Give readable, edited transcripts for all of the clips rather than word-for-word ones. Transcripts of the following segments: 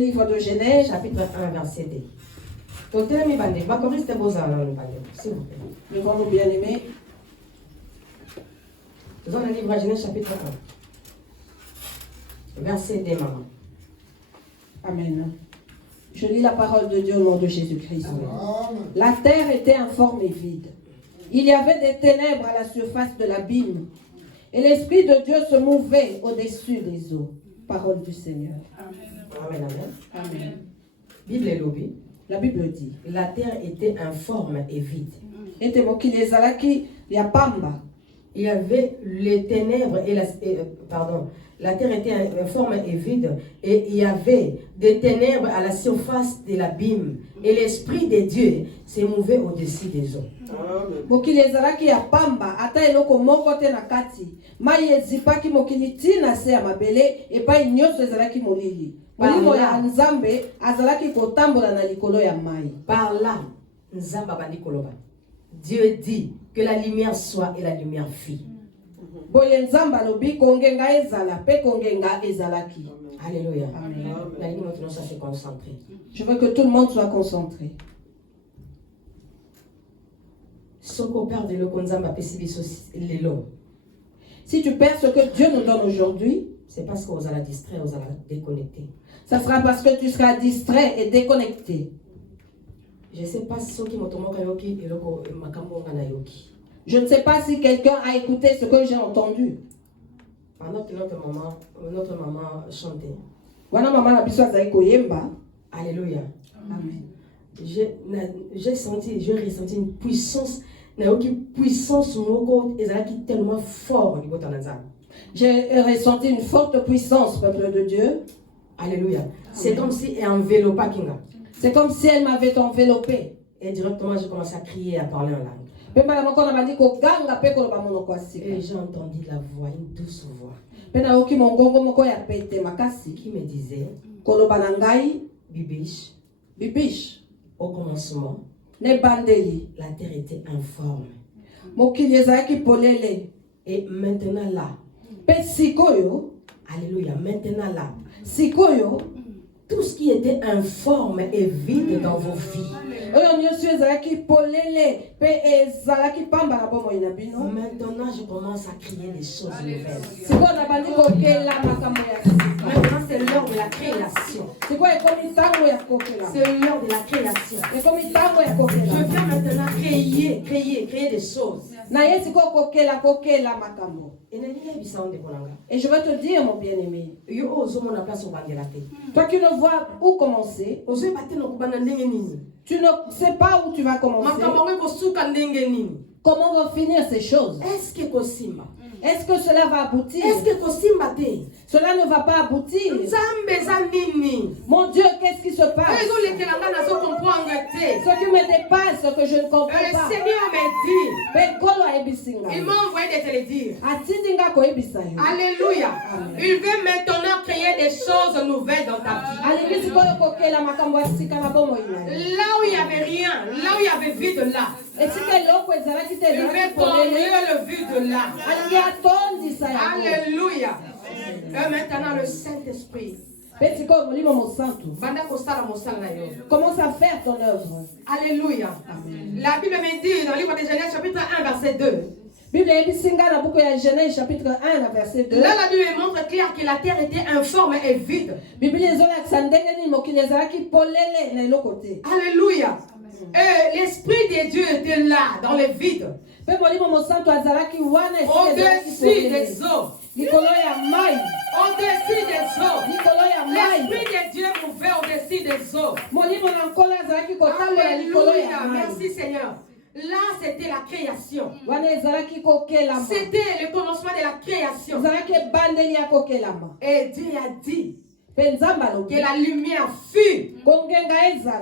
Livre de Genèse, chapitre 1, verset 2. S'il vous plaît. Devant nos bien-aimés. Nous avons le livre de Genèse, chapitre 1. Verset 2, maman. Amen. Je lis la parole de Dieu au nom de Jésus-Christ. La terre était informe et vide. Il y avait des ténèbres à la surface de l'abîme. Et l'Esprit de Dieu se mouvait au-dessus des eaux. Parole du Seigneur. Amen, amen. Amen. Bible est lobby. La Bible dit. La terre était informe et vide. Il y avait les ténèbres et la terre était informe et vide, et il y avait des ténèbres à la surface de l'abîme, et l'Esprit de Dieu s'est mouvé au-dessus des eaux. Par là, Dieu dit que la lumière soit et la lumière fut. Alléluia. Je veux que tout le monde soit concentré. Si tu perds ce que Dieu nous donne aujourd'hui, c'est parce que vous allez distraire, vous allez déconnecter. Ça sera parce que tu seras distrait et déconnecté. Je ne sais pas si je ne sais pas si quelqu'un a écouté ce que j'ai entendu. Pendant que notre maman chantait. Alléluia. Amen. J'ai ressenti une puissance. Tellement fort. J'ai ressenti une forte puissance, peuple de Dieu. Alléluia. C'est comme si elle enveloppait Kinga. C'est comme si elle m'avait enveloppé. Et directement, j'ai commencé à crier, à parler en langue. Et j'ai entendu la voix, une douce voix, qui me disait, Bibiche, au commencement, la terre était informe. Et maintenant là, alléluia, maintenant là, tout ce qui était informe et vide dans vos vies. Maintenant, je commence à crier des choses nouvelles. Maintenant, c'est l'heure de la création. C'est l'heure de la création. Je viens maintenant créer des choses. Et je vais te dire, mon bien-aimé, toi qui ne vois où commencer, tu ne sais pas où tu vas commencer, comment vont finir ces choses. Est-ce que cela va aboutir? Cela ne va pas aboutir. Mon Dieu, qu'est-ce qui se passe? Ce qui me dépasse, ce que je ne comprends pas. Le Seigneur me dit, il m'a envoyé de te le dire. Alléluia. Il veut maintenant créer des choses nouvelles dans ta vie. Là où il n'y avait rien, là où il y avait vide là, il veut combler le vide là. Alléluia. Et maintenant le Saint-Esprit commence à faire ton œuvre. Alléluia. La Bible me dit dans le livre de Genèse chapitre 1 verset 2. Chapitre 1, verset 2. Là, la Bible montre clair que la terre était informe et vide. Alléluia. Et l'Esprit de Dieu était là, dans le vide. Au-dessus des eaux. Au-dessus des eaux. L'Esprit de Dieu mouvait au-dessus des eaux. Alléluia. Merci Seigneur. Là, c'était la création. C'était le commencement de la création. Et Dieu a dit que la lumière fut. Alléluia.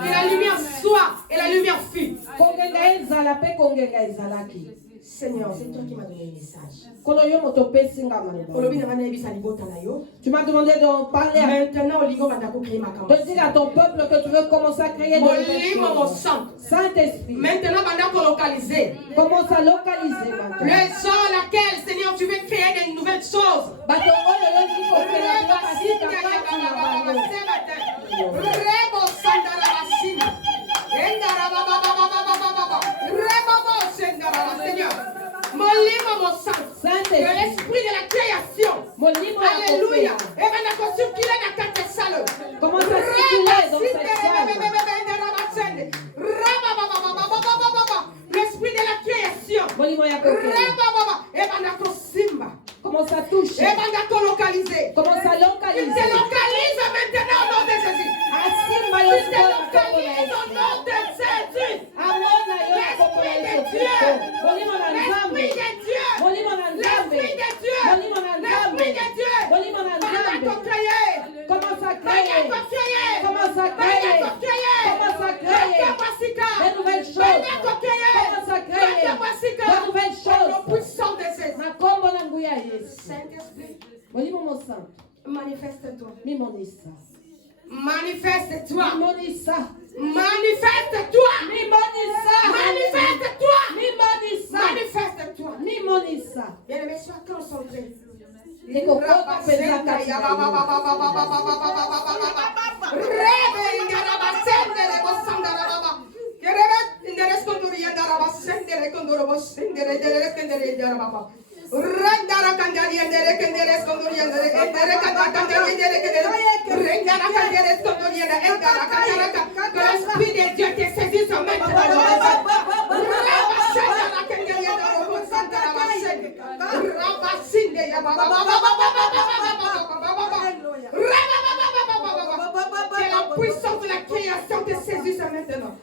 Que la lumière soit et la lumière fut. Seigneur, c'est toi qui m'as donné le message. Tu m'as demandé de parler Maintenant, de dire à ton peuple que tu veux commencer à créer de nouvelles choses. Saint-Esprit, maintenant, localiser. Commence à localiser maintenant. Le sol à laquelle, Seigneur, tu veux créer de nouvelles choses. Que l'esprit de la création, alléluia, commence à circuler dans cette salle. L'esprit de la création, commence à toucher, localiser. commence à localiser. Il se localise maintenant au nom de Jésus. Il se localise au nom de Jésus. L'esprit de Dieu. L'esprit de Dieu. L'esprit de Dieu. L'esprit de Dieu. Commence à créer. Commence à créer. Commence à créer. De nouvelles choses. Commence à créer. De nouvelles choses. Saint-Esprit, Manifeste-toi. manifeste-toi. Manifeste-toi. Manifeste-toi. Manifeste-toi. Manifeste-toi. Manifeste-toi. Bien-aimé, sois concentré. Que l'esprit de Dieu te saisisse maintenant. Que la puissance de la création te saisisse maintenant.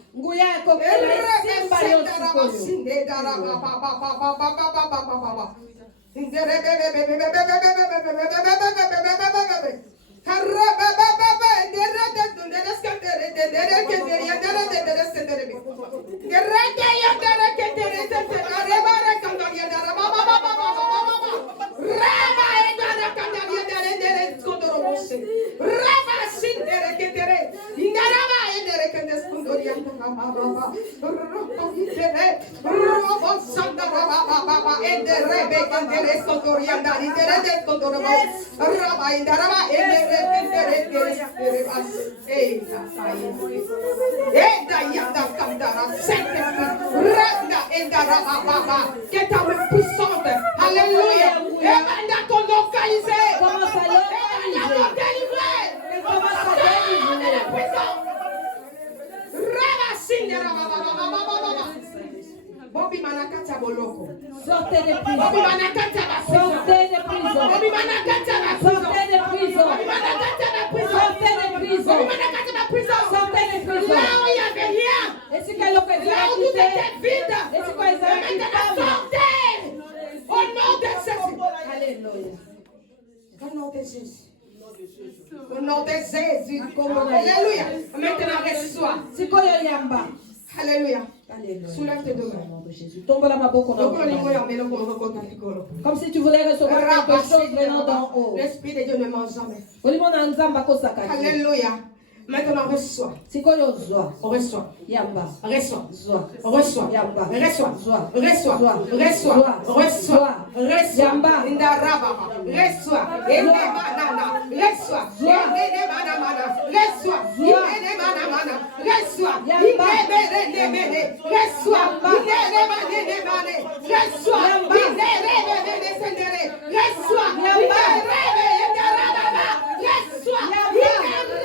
Que ta main puissante, alléluia, et maintenant qu'on localise, Commence à localiser. délivrer, Commence à délivrer. la prison. Bobby Manakata Boloko. Sortez des Bobby prisons. Manakata la prison. Sortez des prisons. Bobby Manakata la prison. Sortez des prisons. Bobby Manakata la prison. Sortez des prisons. Bobby Manakata la prison. Sortez des prisons. Là où il y avait rien. Et si quelqu'un peut Là où tout était vide. et si quoi ils avaient Maintenant sortez. Au nom de Jésus. Alléluia. Au nom de Jésus. Au nom de Jésus. Alléluia. Maintenant reçois. Si quoi il y a en bas. Alléluia. Alléluia. Soulève tes deux mains. Au nom de Jésus. Tombe la main beaucoup dans le bas. Comme si tu voulais recevoir quelque chose venant d'en haut. L'esprit de Dieu ne ment jamais. Ulimona nzamba kosakati. Alléluia. Maintenant reçois. Sikoyo zwa. Reçois. Yamba. Reçois. Zwa. Reçois. Yamba. Reçois. Zwa. Reçois. Zwa. Reçois. Zwa. Reçois. Reçois. Yamba. Indaraba. Reçois. Ene banana. Reçois. Ene banana. Reçois. Ene banana. Reçois. Yamba. Ene mene. Reçois. Ene mane mane. Reçois. Yamba. Ene mene sendere. Reçois. Yamba. Ene indaraba. Reçois. Yamba.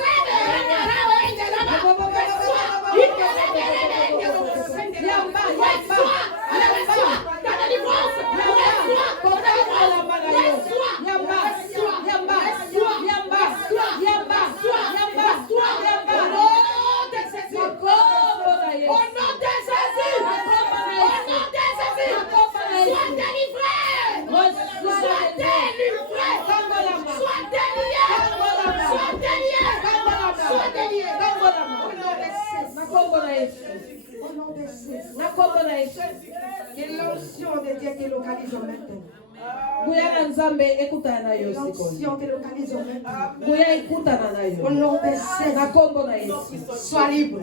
Que l'onction de Dieu te localise maintenant. L'onction te localise maintenant. Au nom de Jésus. Sois libre.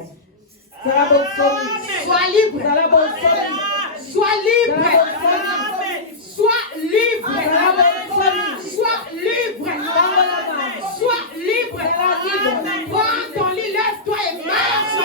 Sois libre. Sois libre. Sois libre. Sois libre. Sois libre. Prends ton lit, lève-toi et marche.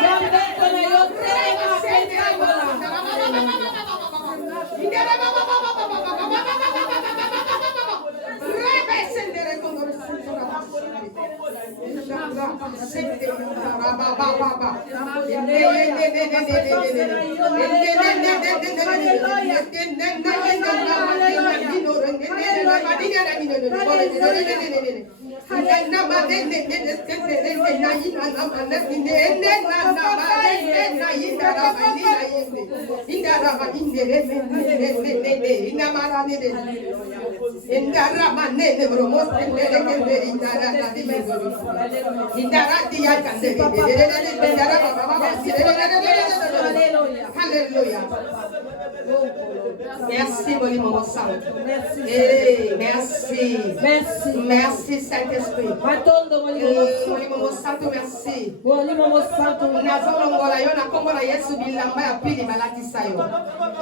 Alléluia. Merci, mon Maman Saint. Merci. Merci, Saint-Esprit. Mon Maman Saint, merci.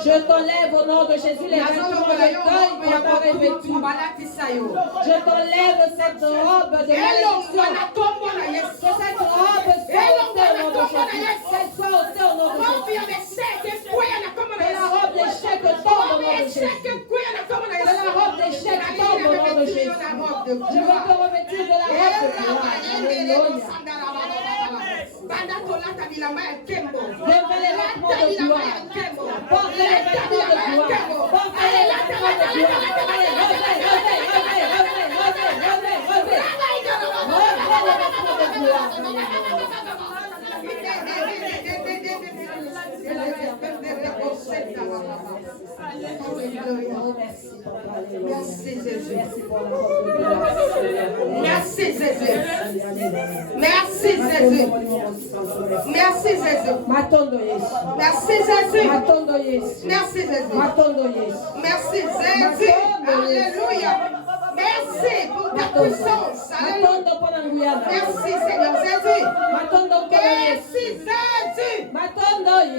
Je t'enlève au nom de Jésus les vêtements de deuil qu'on t'a revêtus. Je t'enlève cette robe de malédiction. Que cette robe soit ôtée au nom de Jésus. Qu'elle soit ôtée au nom de Jésus. Que la robe d'échec tombe au nom de Jésus. Que la robe d'échec tombe au nom de Jésus. Je veux te revêtir de la robe de gloire. Alléluia. Lève les vêtements de gloire. Porte les vêtements de gloire. Porte les vêtements de gloire. Allez, revez les vêtements de gloire. Merci Jésus. Merci Jésus. Merci Jésus. Merci Jésus. Merci Jésus. Merci Jésus. Merci Jésus. Alléluia. Merci pour ta puissance. Alléluia. Merci Seigneur Jésus. Merci Jésus.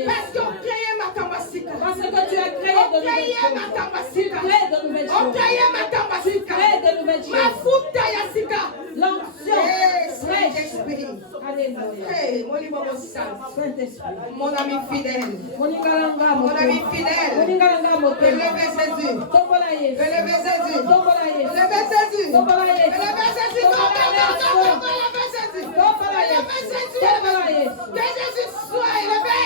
Parce qu'on crée ma tambasika. Parce que tu as créé de nouvelles choses. De nouvelles choses. Ma fouta yasika. L'onction fraîche. Alléluia. Saint-Esprit. Mon ami fidèle. Mon ami fidèle. Relevez Jésus. Relevez Jésus. Relevez Jésus. Relevez Jésus. Que Jésus soit élevé.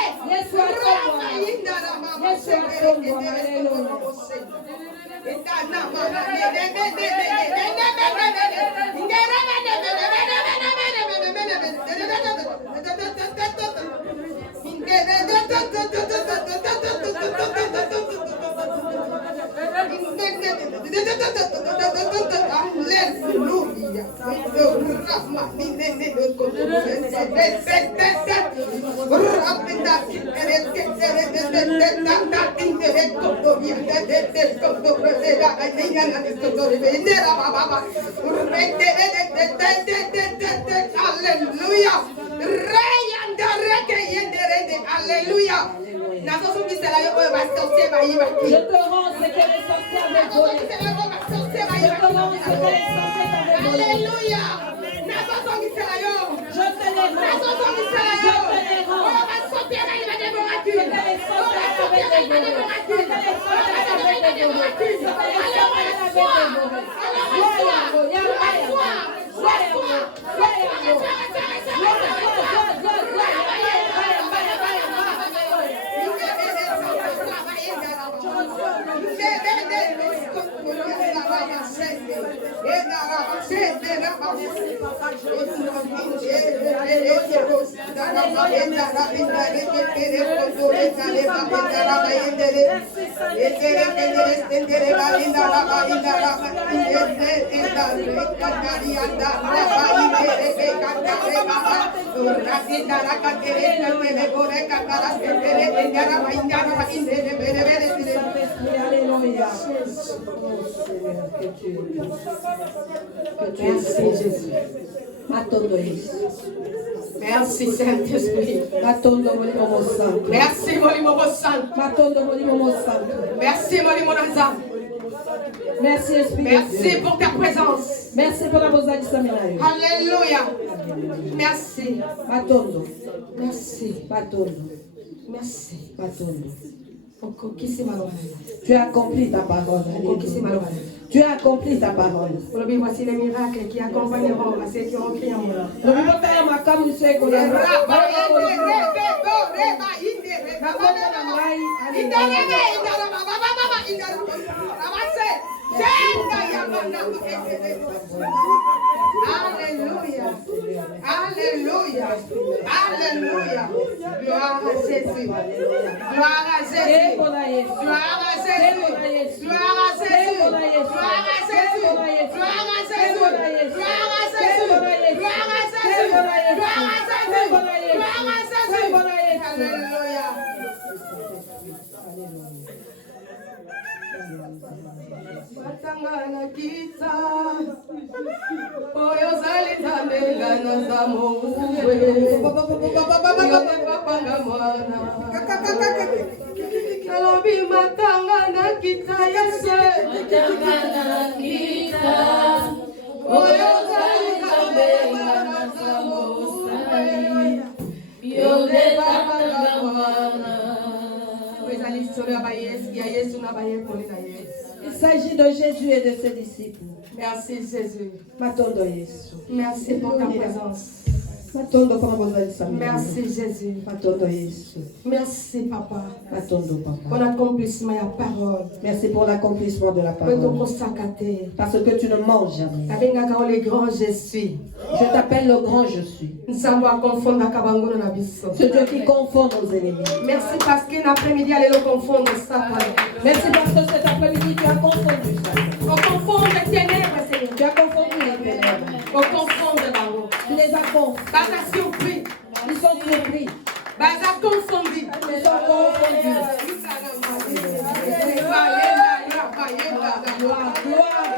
Alléluia. Je te rends ce qu'elle est sortie avec volé. Je te rends ce qu'elle est sortie avec volé. Alléluia. Je te les rends. Alléluia. Merci Jésus. Merci Saint-Esprit. Merci Molimo Santo. Merci Molimo Nazam. Merci Esprit. Merci pour ta présence. Merci pour la bozali saminayo. Alléluia. Merci. Matondo. Merci. Matondo. Merci. Matondo. Tu as accompli ta parole. Tu as accompli ta parole. Voici les miracles qui accompagneront à ceux qui ont crié en moi. Alléluia. Alléluia. Alléluia. Gloire à Jésus. Gloire à Jésus. Gloire à Jésus. Gloire à Jésus. Gloire à Jésus. Gloire à Jésus. Gloire à Jésus. Gloire à Jésus. Gloire à Jésus. Gloire à Jésus. Alléluia. Matangana kita oyo zali tambengana za mowe papanga mwana nalobi matangana kita Yesu matangana kita oyo zali tambengana za mowe yode papanga mwana ezali solo ya Yesu ya Yesu na bayekoli na Yesu. Il s'agit de Jésus et de ses disciples. Merci Jésus. Matondo Yesu. Merci pour ta présence. Matondo Pamabozali Saminayo. Merci Jésus. Matondo Yesu. Merci Papa. Matondo Papa. Pour l'accomplissement de la parole. Merci pour l'accomplissement de la parole. Parce que tu ne manges jamais. Le grand je suis. Je t'appelle le grand je suis. Ce Dieu qui confond nos ennemis. Merci parce que l'après-midi, allez le confondre. Merci parce que cet après-midi, tu as confondu ça. On confond les ténèbres, Seigneur. Tu as confondu les ténèbres. On confond les barreaux. Tu les as confondus. Pas surpris. Ils sont surpris. Pas confondus. Ils sont confondus. Gloire, gloire, gloire, gloire.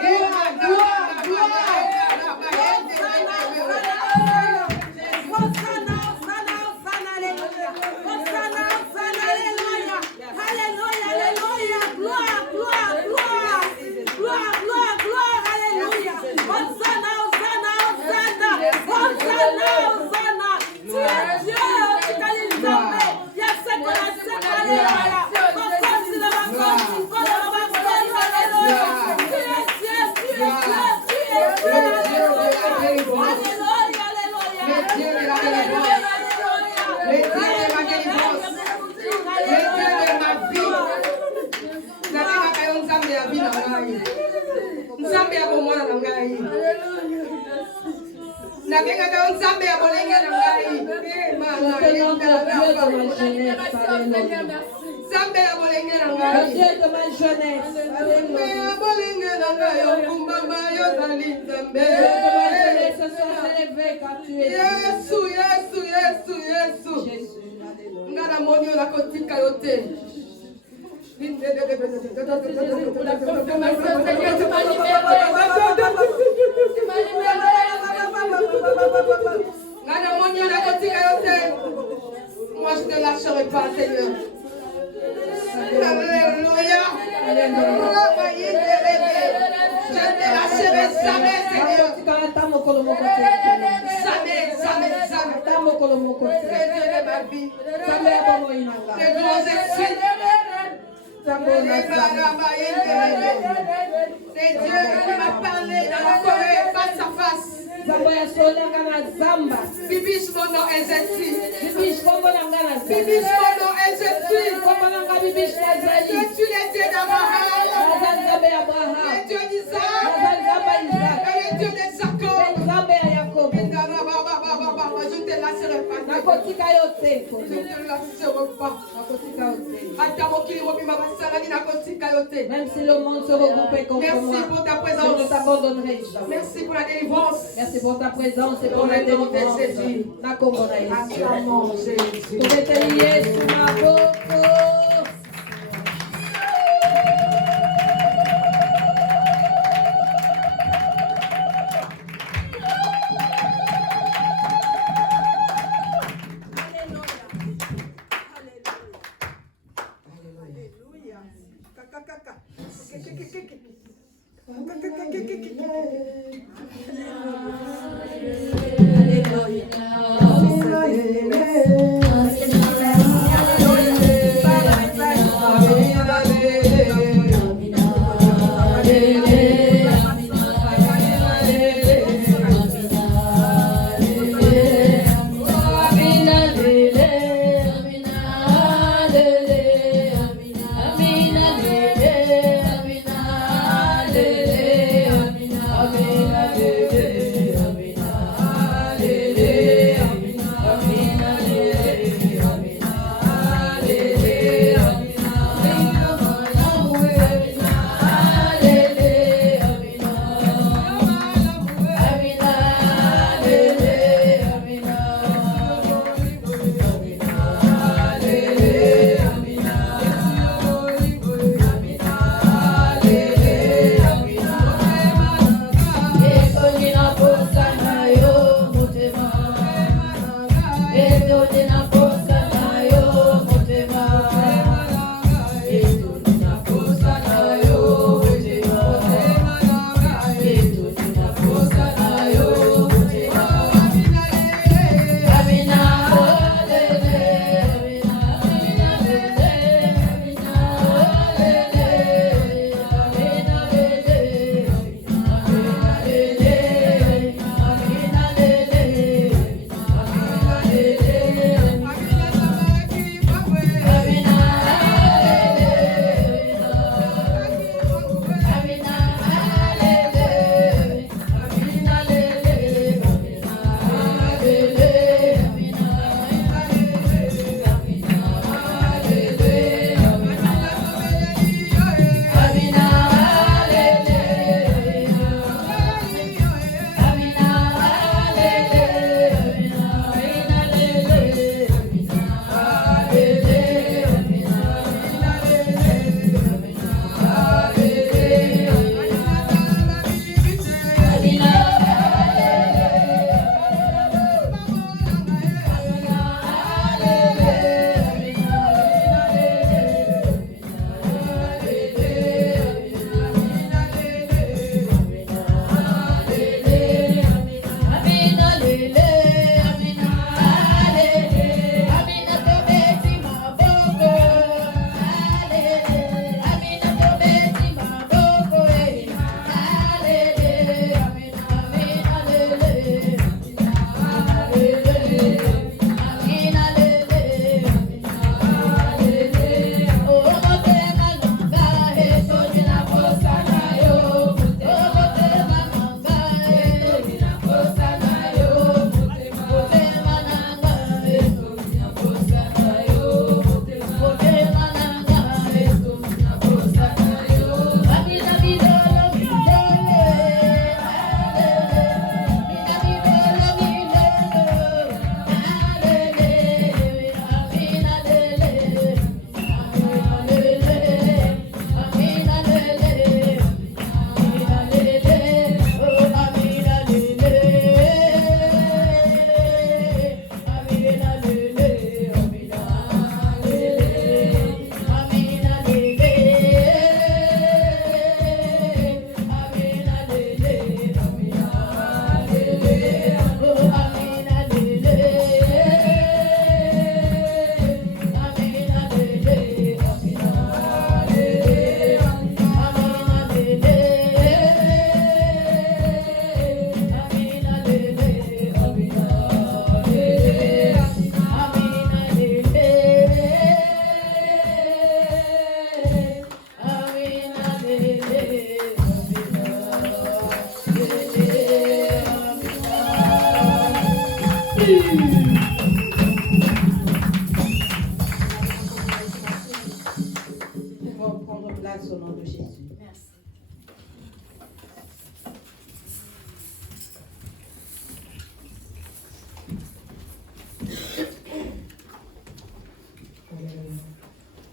Moi je ne te lâcherai pas, Seigneur. Alléluia. Je ne te lâcherai jamais, Seigneur. Le Dieu de ma vie. Le grand esprit. C'est Dieu qui m'a parlé dans la forêt face à face. Bibiche mon nom est Jésus. Bibiche mon nom est Jésus. Je suis le Dieu d'Abraham, le Dieu d'Isaac et le Dieu de Jacob. Je ne te lâcherai pas. nakotika yo te même si le monde se regroupait contre moi, pour ta présence. je ne t'abandonnerai jamais. Merci pour la délivrance. Merci pour ta présence et pour la délivrance. Nakomona Yesu. Tumeteli Yesu maboko.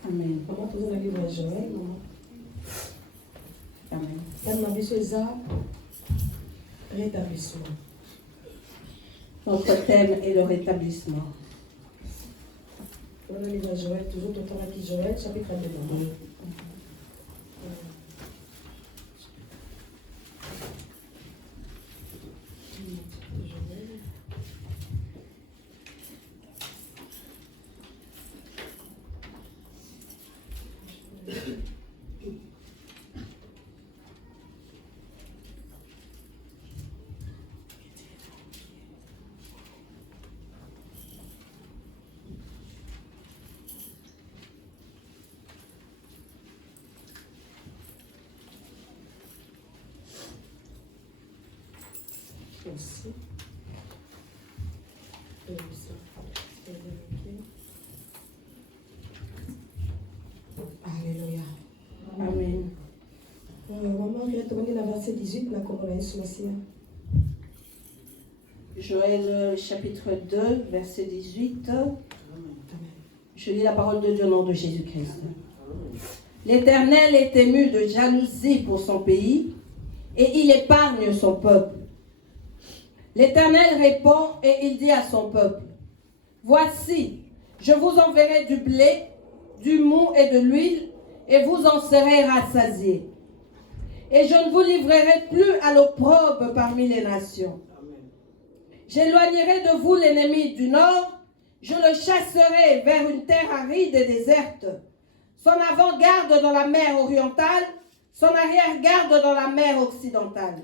Amen. Maman, tu as le livre de Joël, maman. Amen. Elle m'a dit c'est ça. Rétablissement. Notre thème est le rétablissement. Voilà le livre de Joël, toujours tout le temps avec Joël, chapitre 2. Maman. Merci. Alléluia. Amen. Maman, viens te donner la verset 18, là, comme on a eu ce Messie. Joël chapitre 2, verset 18. Amen. Je lis la parole de Dieu au nom de Jésus-Christ. L'Éternel est ému de jalousie pour son pays et il épargne son peuple. L'Éternel répond et il dit à son peuple, voici, je vous enverrai du blé, du mou et de l'huile et vous en serez rassasiés. Et je ne vous livrerai plus à l'opprobre parmi les nations. J'éloignerai de vous l'ennemi du nord, je le chasserai vers une terre aride et déserte. Son avant-garde dans la mer orientale, son arrière-garde dans la mer occidentale.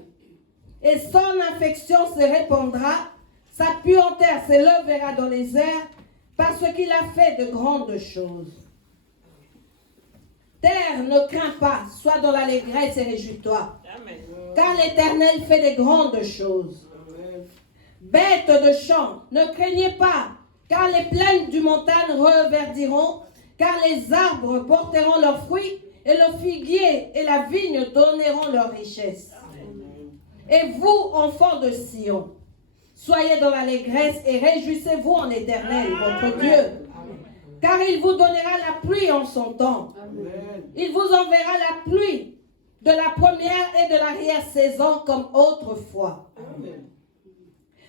Et son infection se répandra, sa puanteur s'élèvera dans les airs, parce qu'il a fait de grandes choses. Terre, ne crains pas, sois dans l'allégresse et réjouis-toi, car l'Éternel fait de grandes choses. Bêtes de champ, ne craignez pas, car les plaines du montagne reverdiront, car les arbres porteront leurs fruits, et le figuier et la vigne donneront leur richesse. Et vous, enfants de Sion, soyez dans l'allégresse et réjouissez-vous en l'Éternel, votre Dieu, car il vous donnera la pluie en son temps. Il vous enverra la pluie de la première et de l'arrière-saison comme autrefois.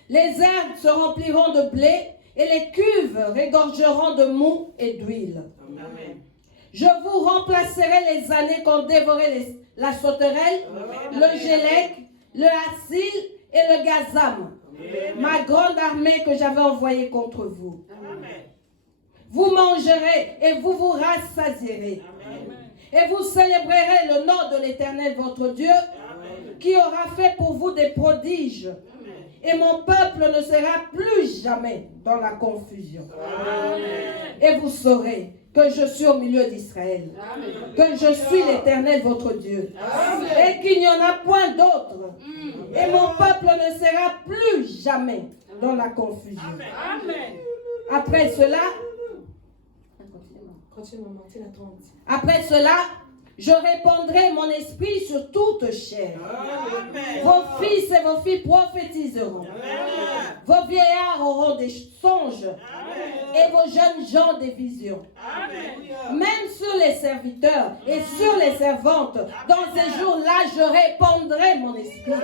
Les herbes se rempliront de blé et les cuves regorgeront de mou et d'huile. Je vous remplacerai les années qu'ont dévoré la sauterelle, le gélec, le hassil et le gazam, ma grande armée que j'avais envoyée contre vous. Vous mangerez et vous vous rassasierez. Et vous célébrerez le nom de l'Éternel votre Dieu, qui aura fait pour vous des prodiges. Et mon peuple ne sera plus jamais dans la confusion. Et vous saurez que je suis au milieu d'Israël, que je suis l'Éternel votre Dieu, et qu'il n'y en a point d'autre. Et mon peuple ne sera plus jamais dans la confusion. Après cela, après cela, je répandrai mon esprit sur toute chair. Vos fils et vos filles prophétiseront. Vos vieillards auront des songes. Et vos jeunes gens des visions. Même sur les serviteurs et sur les servantes, dans ces jours-là, je répandrai mon esprit.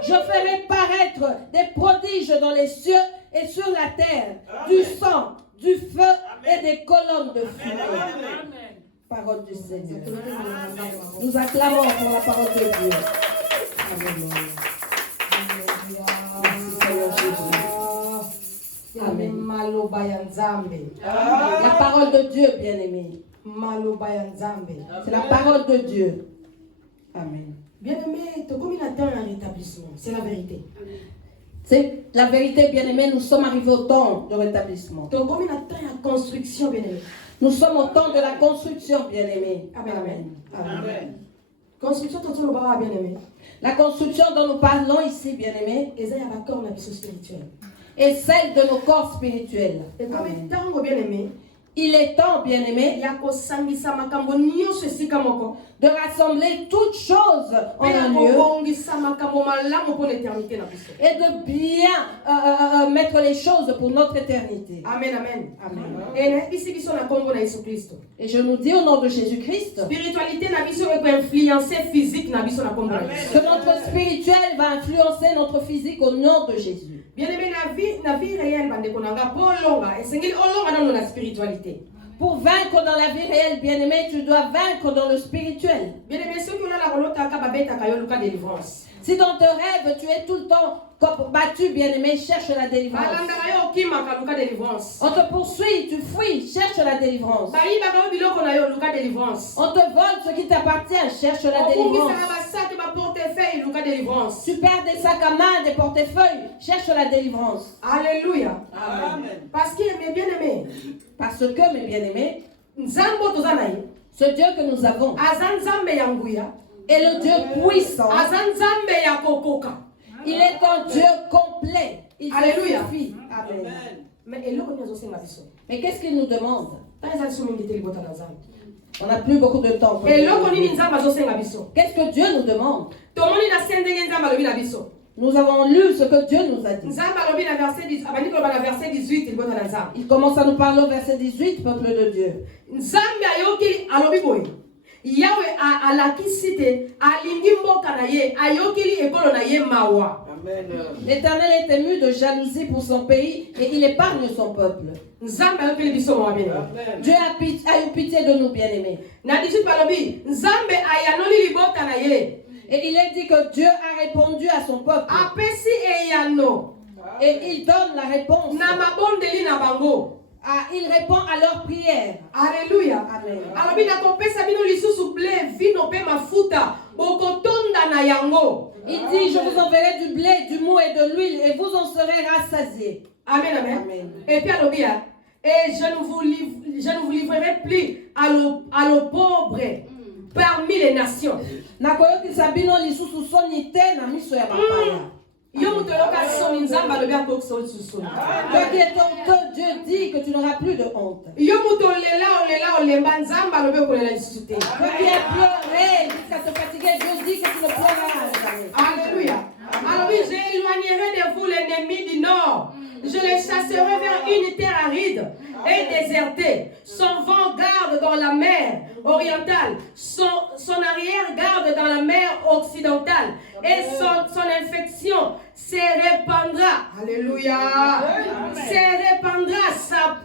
Je ferai paraître des prodiges dans les cieux et sur la terre, du sang, du feu et des colonnes de fumée. Parole du Seigneur. Nous acclamons pour la parole de Dieu. Alléluia. Merci Seigneur Jésus. Amen. La parole de Dieu, bien-aimé. C'est la parole de Dieu. Amen. Bien-aimé, combien de temps un rétablissement? C'est la vérité. C'est la vérité, bien-aimé. Nous sommes arrivés au temps de rétablissement. Combien de temps la construction, bien-aimé? Nous sommes au temps de la construction, bien-aimé. Amen. Amen. Amen. Construction, bien-aimé. La construction dont nous parlons ici, bien-aimé, spirituel. est celle de nos corps spirituels. Et combien de temps, bien-aimé? Il est temps, bien-aimés, de rassembler toutes choses en un lieu et de bien mettre les choses pour notre éternité. Amen, amen. Amen. Et Et je nous dis au nom de Jésus-Christ spiritualité n'a biso peut influencer physique n'a biso na kombo. que notre spirituel va influencer notre physique au nom de Jésus. Bien-aimé, na vie réelle bande konanga polonga esengeli olonga dans la spiritualité. Pour vaincre dans la vie réelle, bien-aimé, tu dois vaincre dans le spirituel. Bien-aimé, ceux qui ont la rolota ka babeta ka yo luka délivrance. Si dans tes rêves, tu es tout le temps battu, bien-aimé, cherche la délivrance. On te poursuit, tu fuis, cherche la délivrance. On te vole ce qui t'appartient, cherche la délivrance. Tu perds des sacs à main, des portefeuilles, cherche la délivrance. Alléluia. Amen. Parce que, mes bien-aimés, mes bien-aimés, ce Dieu que nous avons est le Dieu puissant. Il est un Dieu complet. Il suffit. Amen. Mais qu'est-ce qu'il nous demande? On n'a plus beaucoup de temps. Qu'est-ce que Dieu nous demande? Nous avons lu ce que Dieu nous a dit. Il commence à nous parler au verset 18, peuple de Dieu. Yahweh alakisite alingi mboka na ye ayokili ekolo na ye mawa. L'Éternel est ému de jalousie pour son pays et il épargne son peuple. Dieu a eu pitié de nous, bien-aimés. Et il est dit que Dieu a répondu à son peuple. Et il donne la réponse. Il répond à leurs prières. Alléluia. Amen. Il dit, je vous enverrai du blé, du mou et de l'huile et vous en serez rassasiés. Amen, amen. Amen. Et puis alléluia. Et je ne vous livrerai plus à l'eau pauvre parmi les nations. Dieu dit que tu n'auras plus de honte. Qui est pleuré jusqu'à se fatiguer, Dieu dit que tu ne pleureras jamais. Alléluia. Alors oui, j'éloignerai de vous l'ennemi du nord. Je les chasserai vers une terre aride et désertée. Son vent garde dans la mer orientale. Son arrière garde dans la mer occidentale. Et son infection se répandra. Alléluia. Se répandra. Sa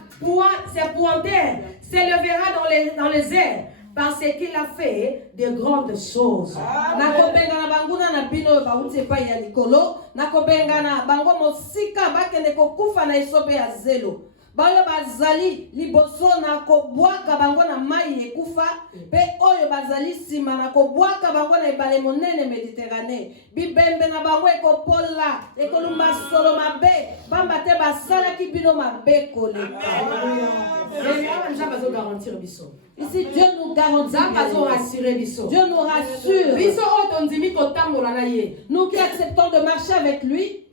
pointère s'élèvera dans les airs. Parce qu'il a fait de grandes choses. Bayo bazali liboso na kobwaka bango na mai ekufa pe oyo bazali sima na kobwaka bango na ebale monene Méditerranée bibembe na bango ekopola ekolumba solo mabe bamba te basala ki bino mabe koleka. Ici Dieu nous garantit, Dieu nous rassure. Nous qui acceptons de marcher avec lui.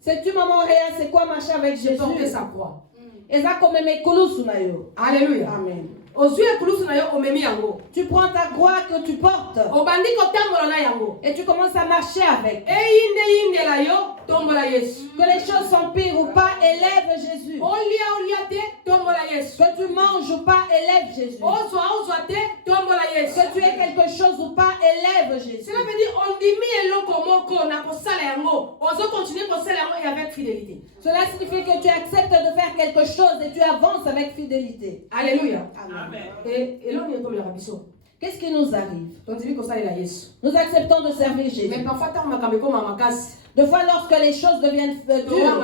Sais-tu, maman Réa, c'est quoi marcher avec Jésus? Porter sa croix. Alléluia. Amen. Tu prends ta croix que tu portes et tu commences à marcher avec. Que les choses s'empirent ou pas, élève Jésus. Que tu manges ou pas, élève Jésus. Que tu aies quelque chose ou pas, élève Jésus. Cela veut dire avec fidélité. Cela signifie que tu acceptes de faire quelque chose et tu avances avec fidélité. Alléluia. Amen. Et qu'est-ce qui nous arrive? Nous acceptons de servir Jésus. Mais parfois, de fois, lorsque les choses deviennent dures,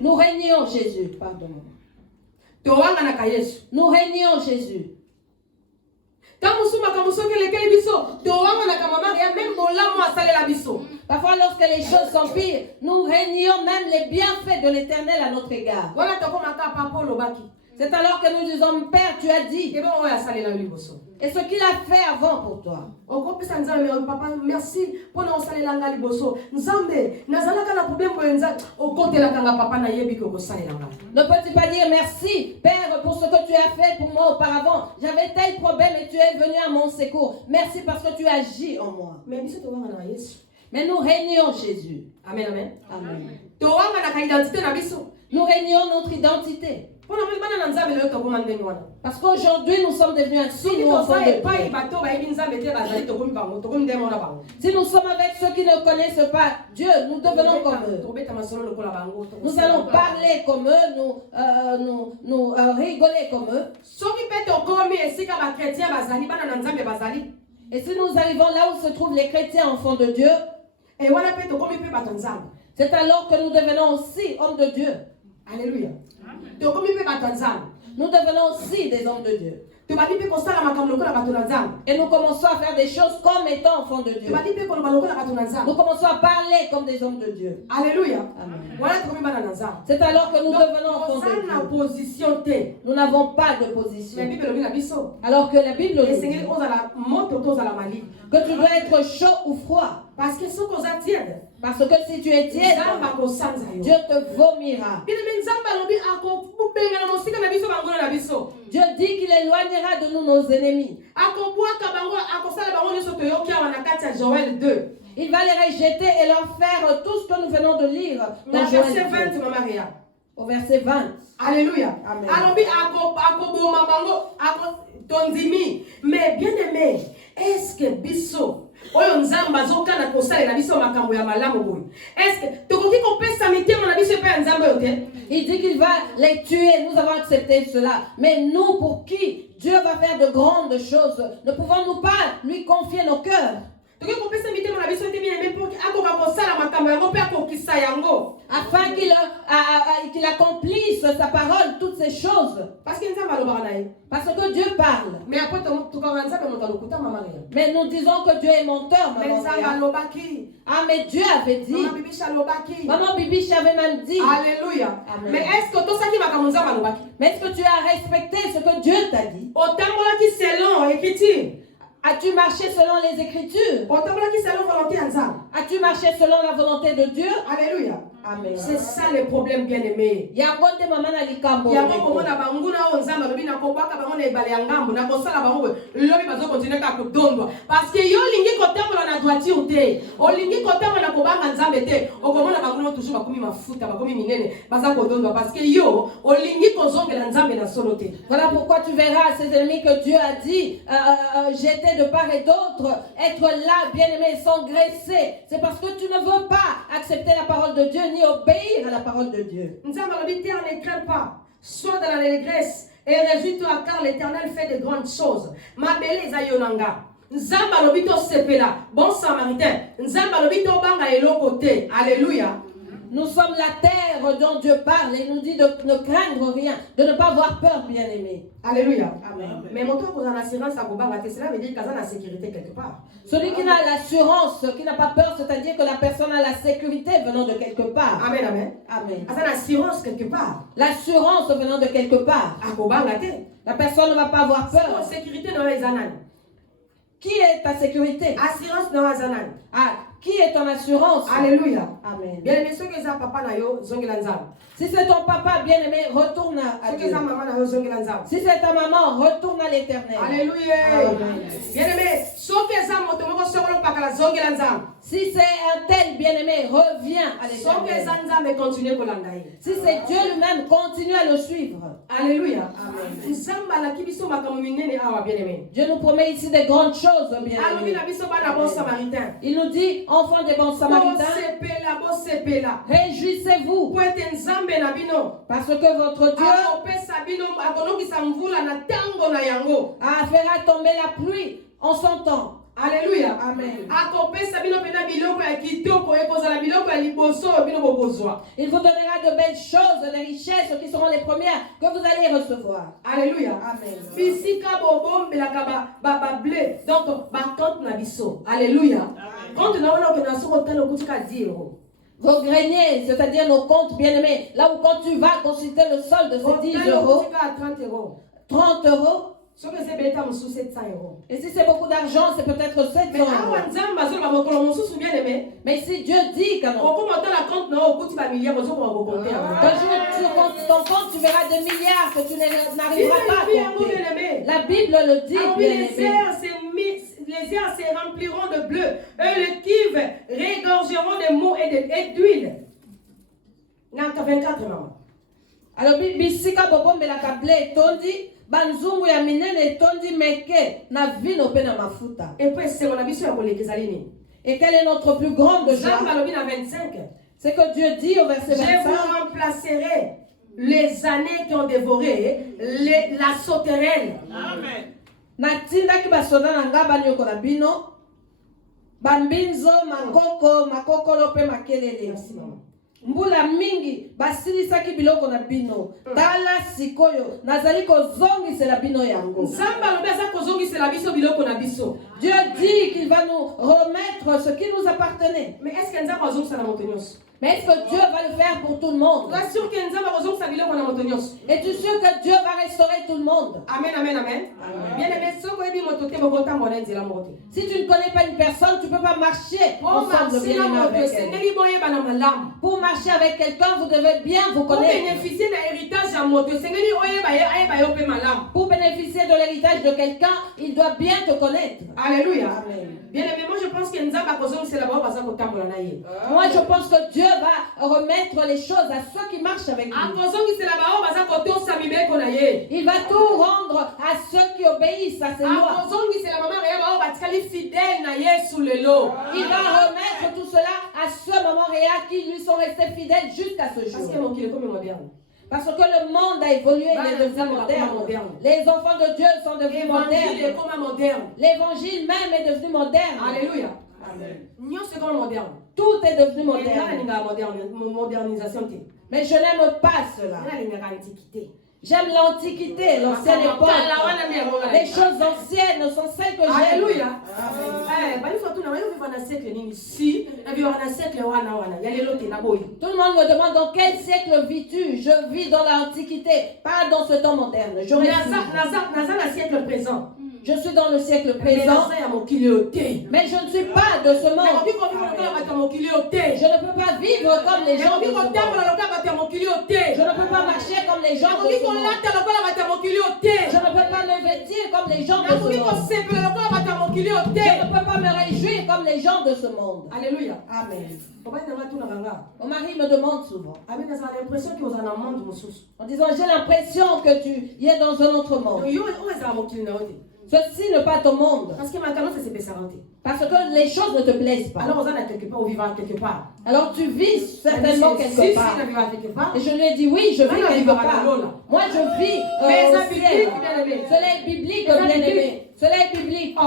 nous régnons Jésus. Pardon. Nous régnons Jésus. Parfois, lorsque les choses s'empirent, nous régnons même les bienfaits de l'Éternel à notre égard. C'est alors que nous disons, Père, tu as dit. Et ce qu'il a fait avant pour toi. Papa, merci pour nous saler langa liboso. Nzambe, nazalaka na problème ko enza okote la kanga papa na yebi ko saler langa. Ne peux-tu pas dire merci, Père, pour ce que tu as fait pour moi auparavant. J'avais tel problème et tu es venu à mon secours. Merci parce que tu agis en moi. Mais nous régnons Jésus. Amen, amen. Amen. Nous régnons notre identité. Parce qu'aujourd'hui, nous sommes devenus ainsi, nous enfants de Dieu. Si nous sommes avec ceux qui ne connaissent pas Dieu, nous devenons comme eux. Nous allons parler comme eux, nous rigoler comme eux. Et si nous arrivons là où se trouvent les chrétiens enfants de Dieu, c'est alors que nous devenons aussi hommes de Dieu. Alléluia. Nous devenons aussi des hommes de Dieu. Et nous commençons à faire des choses comme étant enfants de Dieu. Nous commençons à parler comme des hommes de Dieu. Alléluia. C'est alors que nous devenons enfants de Dieu. Nous n'avons pas de position. Alors que la Bible dit que tu dois être chaud ou froid. Parce que si tu es tiède, Dieu te vomira. Dieu dit qu'il éloignera de nous nos ennemis. Il va les rejeter et leur faire tout ce que nous venons de lire dans Joël 2. Au verset 20. Alléluia. Amen. Mais bien aimé, est-ce que Bisso est-ce que il dit qu'il va les tuer. Nous avons accepté cela. Mais nous, pour qui Dieu va faire de grandes choses, ne pouvons-nous pas lui confier nos cœurs? Afin qu'il accomplisse sa parole, toutes ces choses. Parce que Dieu parle. Mais nous disons que Dieu est menteur. Ah, mais Dieu avait dit. Maman Bibiche avait même dit. Alléluia. Amen. Mais est-ce que tu as respecté ce que Dieu t'a dit? As-tu marché selon les Écritures? As-tu marché selon la volonté de Dieu? Alléluia. Amen. C'est ça le problème, bien aimé. Parce que yo lingi kotambola na droiture te. O lingi kotambola ko banga nzambe te. O komona banguno toujours bakomi mafuta, bakomi minene, baza kodondwa parce que yo o lingi kozongela nzambe na solo te. Voilà pourquoi tu verras ces ennemis que Dieu a dit jeter de part et d'autre, être là, bien-aimé, s'engraisser. C'est parce que tu ne veux pas accepter la parole de Dieu ni obéir à la parole de Dieu. Nzambe ne crains pas. Sois dans l'allégresse et réjouis-toi car l'Éternel fait de grandes choses. Ma belle Zayonanga. Nzamba lobito sepela. Bon samaritain. Nzamba lobito banga elokote. Alléluia. Nous sommes la terre dont Dieu parle et nous dit de ne craindre rien, de ne pas avoir peur, bien-aimé. Alléluia. Amen. Mais mon tour pour une assurance à Bobanga, cela veut dire qu'il y a la sécurité quelque part. Celui qui a l'assurance, qui n'a pas peur, c'est-à-dire que la personne a la sécurité venant de quelque part. Amen, amen. Amen. Il y a l'assurance quelque part. L'assurance venant de quelque part. La personne ne va pas avoir peur. Sécurité dans les ananes. Qui est ta sécurité? Assurance dans les ananes. Ah, qui est ton assurance? Alléluia. Amen. Bien aimé, ceux qui ont papa na yo zongela nzambe. Si c'est ton papa bien-aimé, retourne à Dieu. Si c'est ta maman, retourne à l'Éternel. Alléluia. Bien-aimé, si c'est un tel bien-aimé, reviens à l'Éternel. Si c'est Dieu lui-même, continue à le suivre. Alléluia. Amen. Dieu nous promet ici des grandes choses, bien-aimé. Il nous dit, enfants des bons samaritains, réjouissez-vous. Parce que votre Dieu fera tomber la pluie en son temps. Alléluia. Amen. Il vous donnera de belles choses, des richesses qui seront les premières que vous allez recevoir. Alléluia. Amen. Alléluia. Vos greniers, c'est-à-dire nos comptes bien-aimés, là où quand tu vas consulter le solde, c'est 10 euros. 30 euros. Et si c'est beaucoup d'argent, c'est peut-être 700 euros. Mais si Dieu dit qu'un jour tu comptes ton compte, tu verras des milliards que tu n'arriveras pas à compter. La Bible le dit, bien-aimé. Les airs se rempliront de bleu, et les cuves régorgeront de mots et d'huile. 24 maman. Alors bisika bobombe la kable tondi banzungu ya minene tondi meke na vino pe na mafuta. Et puis c'est mon ambition pour les Kézalini. Et quelle est notre plus grande joie? 25. C'est que Dieu dit au verset 25. Je vous remplacerai les années qui ont dévoré la sauterelle. Amen. Natinda ki basoda na nga banyoko na bino bambinzo makoko lope makelele. Merci maman. Mbula mingi basilisaki biloko na bino tala sikoyo nazali kozongisela bino yango. Dieu dit qu'il va nous remettre ce qui nous appartenait. Mais est-ce que Mais est-ce que Dieu va le faire pour tout le monde? Es-tu sûr que Dieu va restaurer tout le monde? Amen, amen, amen. Si tu ne connais pas une personne, tu ne peux pas marcher ensemble avec elle. Pour marcher avec quelqu'un, vous devez bien vous connaître. Pour bénéficier de l'héritage de quelqu'un, il doit bien te connaître. Alléluia. Amen. Bien aimé, moi je pense que moi je pense que Dieu va remettre les choses à ceux qui marchent avec lui. Il va tout rendre à ceux qui obéissent à ses lois. Il va remettre tout cela à ceux, maman Réa, qui lui sont restés fidèles jusqu'à ce jour. Parce que le monde a évolué, il est devenu moderne. Les enfants de Dieu sont devenus modernes. L'évangile même est devenu moderne. Alléluia. Amen. Tout est devenu moderne. Mais je n'aime pas cela. J'aime l'Antiquité, l'ancienne époque. Les choses anciennes sont celles que j'aime. Alléluia. Tout le monde me demande dans quel siècle vis-tu? Je vis dans l'Antiquité, pas dans ce temps moderne. Je suis dans le siècle présent, mais je ne suis pas de ce monde. Je ne peux pas vivre comme les gens de ce monde. Je ne peux pas marcher comme les gens de ce monde. Je ne peux pas me vêtir comme les gens de ce monde. Je ne peux pas me réjouir comme les gens de ce monde. Alléluia. Amen. Mon mari me demande souvent, en disant, j'ai l'impression que tu y es dans un autre monde. Ceci n'est pas ton monde. Parce que les choses ne te plaisent pas. Alors tu vis certainement quelque part. Et je lui ai dit, oui, je vis quelque part. Moi, je vis au ciel. Cela est biblique, bien-aimé. Cela est biblique.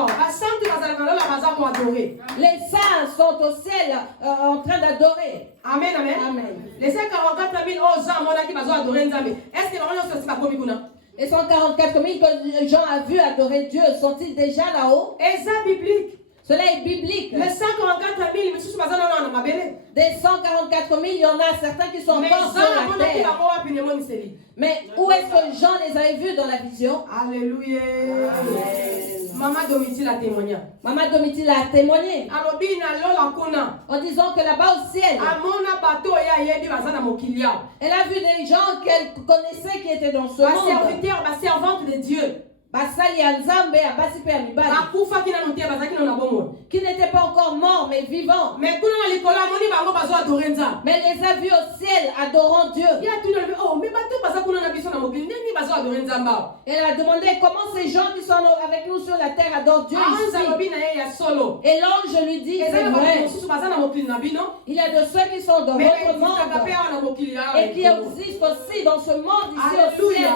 Les saints sont au ciel en train d'adorer. Amen, amen. Amen. Les 144 000 aux hommes qui vont adorer Nzambe. Est-ce que les 144 000 que Jean a vu adorer Dieu, sont-ils déjà là-haut? Et ça biblique. Cela est biblique. Les 144 000, des 144 000, il y en a certains qui sont encore sur la terre. Mais où est-ce que Jean les avait vus dans la vision? Alléluia. Maman Domitille a témoigné. Maman Domitille a témoigné. En disant que là-bas au ciel, elle a vu des gens qu'elle connaissait qui étaient dans ce monde. Servante de Dieu. Qui n'étaient pas encore morts mais vivants. Mais les a vus au ciel adorant Dieu. Elle a demandé comment ces gens qui sont avec nous sur la terre adorent Dieu ici. Et l'ange lui dit, c'est vrai. Il y a de ceux qui sont dans votre monde et qui existent aussi dans ce monde ici au ciel.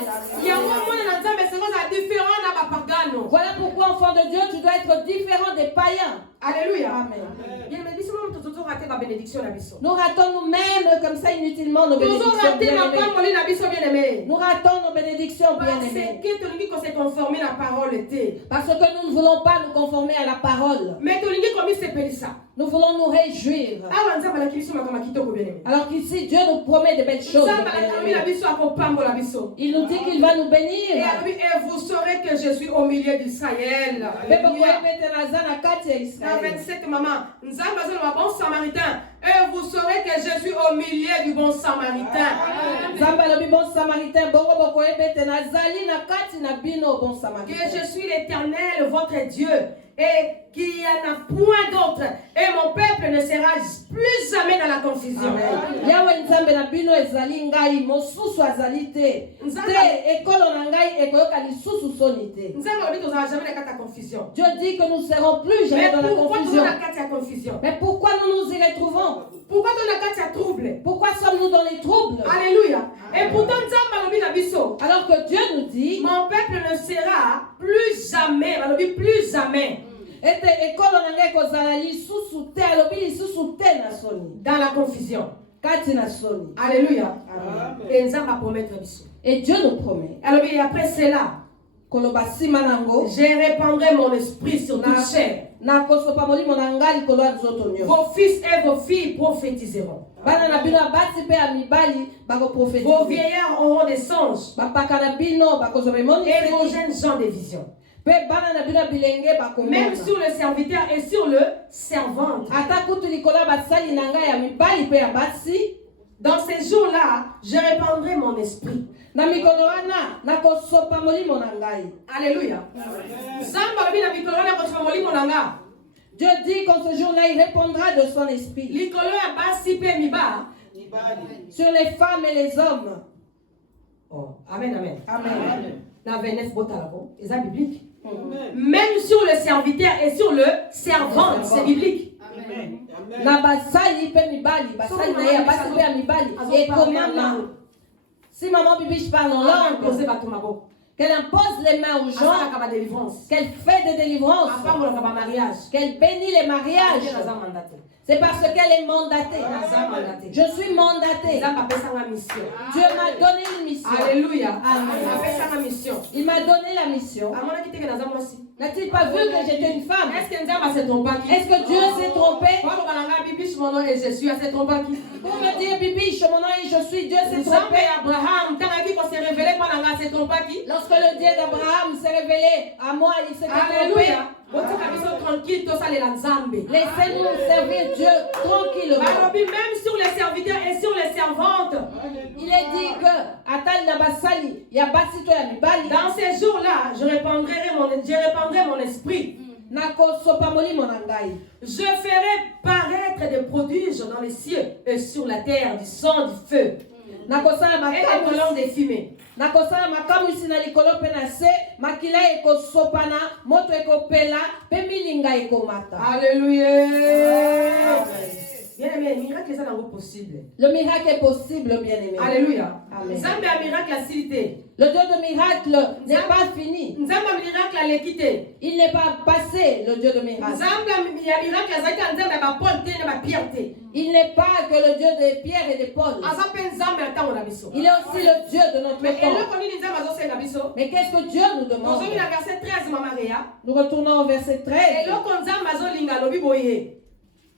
Voilà pourquoi, enfant de Dieu, tu dois être différent des païens. Alléluia. Amen. Nous ratons nous-mêmes comme ça inutilement nos bénédictions bien-aimées. Nous ratons nos bénédictions bien-aimées. Parce que nous ne voulons pas nous conformer à la parole. Nous voulons nous réjouir. Alors qu'ici, Dieu nous promet de belles choses. Il nous dit qu'il va nous bénir. Et vous saurez que je suis au milieu d'Israël. Dans 27, maman, nous avons un bon samaritain. Et vous saurez que je suis au milieu du bon samaritain. Que je suis l'Éternel, votre Dieu. Et qu'il n'y en a point d'autre. Et mon peuple ne sera plus jamais dans la confusion. Dieu dit que nous ne serons plus jamais dans la confusion. Mais pourquoi nous nous y retrouvons? Pourquoi sommes-nous dans les troubles? Alléluia. Et pourtant, alors que Dieu nous dit, mon peuple ne sera plus jamais, plus jamais dans la confusion. Alléluia. Et Dieu nous promet. Alors, et après cela, je répandrai mon esprit sur toute chair. Vos fils et vos filles prophétiseront. Vos vieillards auront des songes. Et vos jeunes gens des visions. Même sur le serviteur et sur le servante. Dans ces jours-là, je répandrai mon esprit. Alléluia. Dieu dit qu'en ce jour-là, il répondra de son esprit sur les femmes et les hommes. Oh, amen, amen. Amen. C'est biblique. Même sur le serviteur et sur le servant, c'est biblique. Si maman Bibiche parle en langue, qu'elle impose les mains aux gens, qu'elle fait des délivrances, qu'elle bénit les mariages, c'est parce qu'elle est mandatée. Je suis mandatée. Dieu m'a donné une mission. Alléluia. Amen. Il m'a donné la mission. N'a-t-il pas vu que j'étais une femme? Est-ce que Dieu s'est trompé? Pour me dire Bibiche, mon nom et je suis, Dieu s'est trompé. Lorsque le Dieu d'Abraham s'est révélé à moi, il s'est trompé. Laissez-nous servir Dieu tranquillement. Même sur les serviteurs et sur les servantes. Il est dit que dans ces jours-là, je répandrai mon esprit. Je ferai paraître des prodiges dans les cieux et sur la terre, du sang, du feu et des colonnes de fumée. Alléluia. Bien-aimé, le miracle est possible. Le miracle est possible, bien-aimé. Alléluia. Amen. Zambe a miracle à cité. Le Dieu de miracle n'est pas fini. Zambe a miracle à l'équité. Il n'est pas passé, le Dieu de miracle. Zambe a miracle à Zaka Zambe a porté de ma pierté. Il n'est pas que le Dieu de Pierre et de Paul. Il est aussi le Dieu de notre temps. Mais qu'est-ce que Dieu nous demande? Nous retournons au verset 13.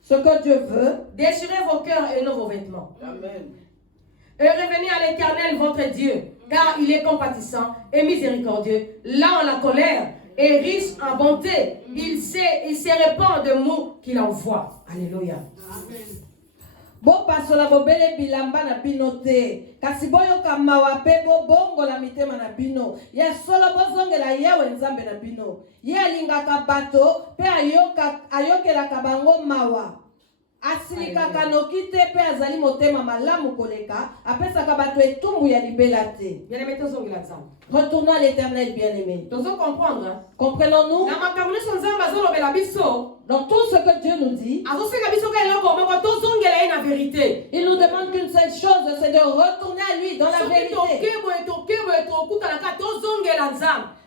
Ce que Dieu veut, déchirez vos cœurs et non vos vêtements. Amen. Et revenez à l'Éternel votre Dieu, car il est compatissant et miséricordieux, lent à la colère et riche en bonté. Il se répand de mots qu'il envoie. Alléluia. Bo pasola bobele bilamba na bino te kasi boyoka mawa pe bobongola mitema na bino ya solo bozongela Yawe Nzambe na bino ye alingaka bato pe ayokelaka bango mawa asilikaka noki te pe azali motema malamu koleka apesaka bato etumbu ya libela te. Retournons à l'Éternel bien-aimé. Comprenons-nous? Dans tout ce que Dieu nous dit, il nous demande qu'une seule chose, c'est de retourner à lui dans la vérité.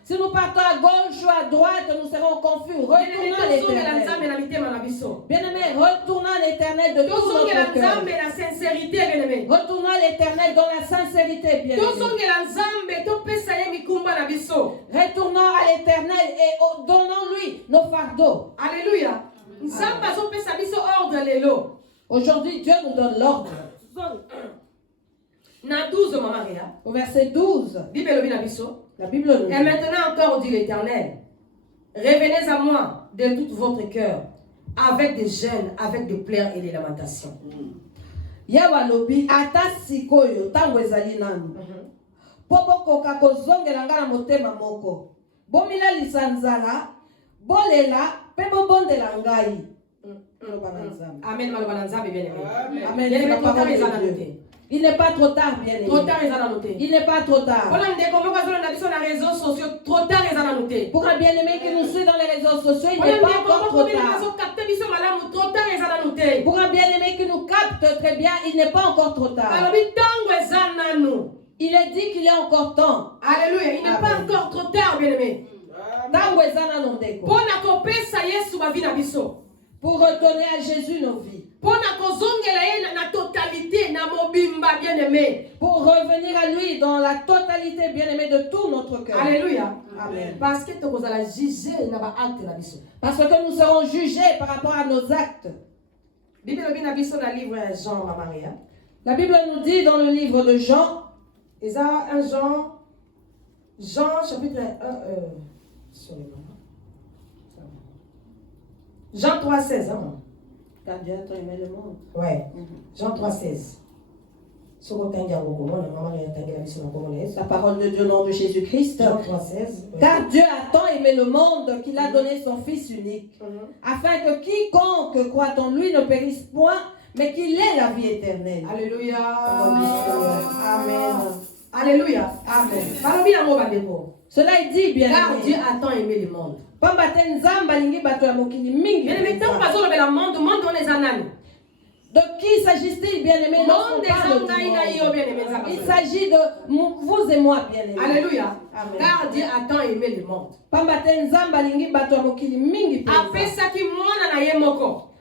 Si nous partons à gauche ou à droite, nous serons confus. Retournons à l'Éternel. Bien-aimé, retournons à l'Éternel de tout tozongela notre cœur. nzambe na sincérité bien-aimé. Retournons à l'Éternel dans la sincérité, bien-aimé. tozongela nzambe topesa ye mikumba na biso. Retournons à l'Éternel et donnons-lui nos fardeaux. Alléluia. Nzambe azopesa biso ordre lelo. Aujourd'hui, Dieu nous donne l'ordre. Na 12 Maman Réa. Au verset 12, Bible elobi na biso. la Bible nous Et dit, maintenant encore, dit l'Éternel, revenez à moi de tout votre cœur, avec des jeûnes, avec des pleurs et des lamentations. Yawa lobi ata sikoyo tango ezali nanu. Po bokoka kozongela nga na motema moko. Bomilalisa nzala, bolela, pe bobondela ngai. Amen. Maloba na Nzambe, bien-aimé. Amen. Bien-aimé, C'est la parole de trop tard, Dieu. Il n'est pas trop tard, bien trop aimé. tard, ils en ont noté. Il n'est pas trop tard. Voilà, ndeko moko azolanda biso na réseaux sociaux, trop tard, ils en ont noté. Pour un bien-aimé qui nous suit dans les réseaux sociaux, il Voilà, n'est pas ndeko encore moko trop bino tard. bazokapte biso malamu, trop tard, ils en ont noté. Pour un bien-aimé qui nous capte très bien, il n'est pas encore trop tard. Alobi tango eza nanu. Il est dit qu'il y a encore temps. Alléluia, il n'est pas encore trop tard, bien-aimé. Tango eza nanu ndeko. Pona kopesa Yesu ba vie na biso. Pour redonner à Jésus nos vies. Pona kozongela ye na totalité na mobimba bien-aimé. Pour revenir à lui dans la totalité, bien-aimé, de tout notre cœur. Alléluia. Amen. Parce que tokozala juger na ba acte na biso. Parce que nous serons jugés par rapport à nos actes. Bible lobi na biso na livre Jean Maman Maria. La Bible nous dit dans le livre de Jean, Eza un Jean chapitre 1 Jean 3,16 hein? car Dieu a tant aimé le monde. Ouais. Jean 3,16. La parole de Dieu au nom de Jésus-Christ. Jean 3,16. Car Dieu a tant aimé le monde qu'il a donné son Fils unique, afin que quiconque croit en lui ne périsse point, mais qu'il ait la vie éternelle. Alléluia. Amen. Alléluia. Amen. Cela est dit bien. Car Dieu a tant aimé le monde. De qui s'agit-il, bien-aimé? Il s'agit de vous et moi, bien-aimé. Alléluia. Amen. Car Dieu a tant aimé le monde.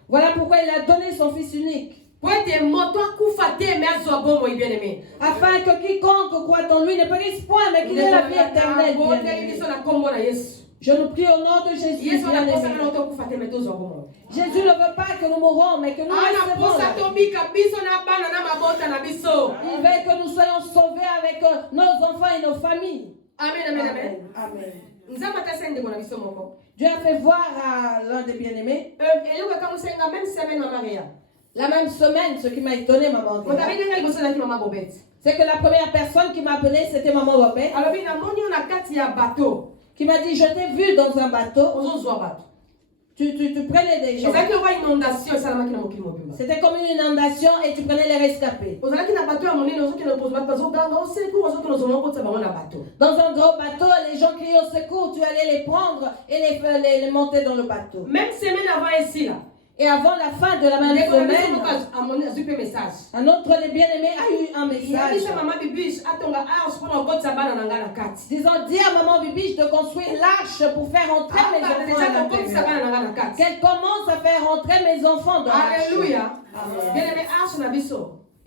Voilà pourquoi il a donné son Fils unique. Afin que quiconque croit en lui ne périsse point, mais qu'il ait la vie éternelle. Je nous prie au nom de Jésus. Jésus ne veut pas que nous mourons, mais que nous recevons. Il veut que nous soyons sauvés avec nos enfants et nos familles. Amen, amen, amen. Amen. Amen. Dieu a fait voir à l'un des bien-aimés. La même semaine, ce qui m'a étonné, maman, c'est que la première personne qui m'a appelé, c'était maman Wabé, qui m'a dit, je t'ai vu dans un bateau. Tu prenais des gens. C'était comme une inondation et tu prenais les rescapés. Dans un gros bateau, les gens criaient au secours, tu allais les prendre et les monter dans le bateau. Même semaine avant ici, là. Et avant la fin de la même semaine, un autre des bien-aimés a eu un message disant, dis à maman Bibiche de construire l'arche pour faire entrer mes enfants à l'intérieur. Qu'elle commence à faire entrer mes enfants dans l'arche. Alléluia.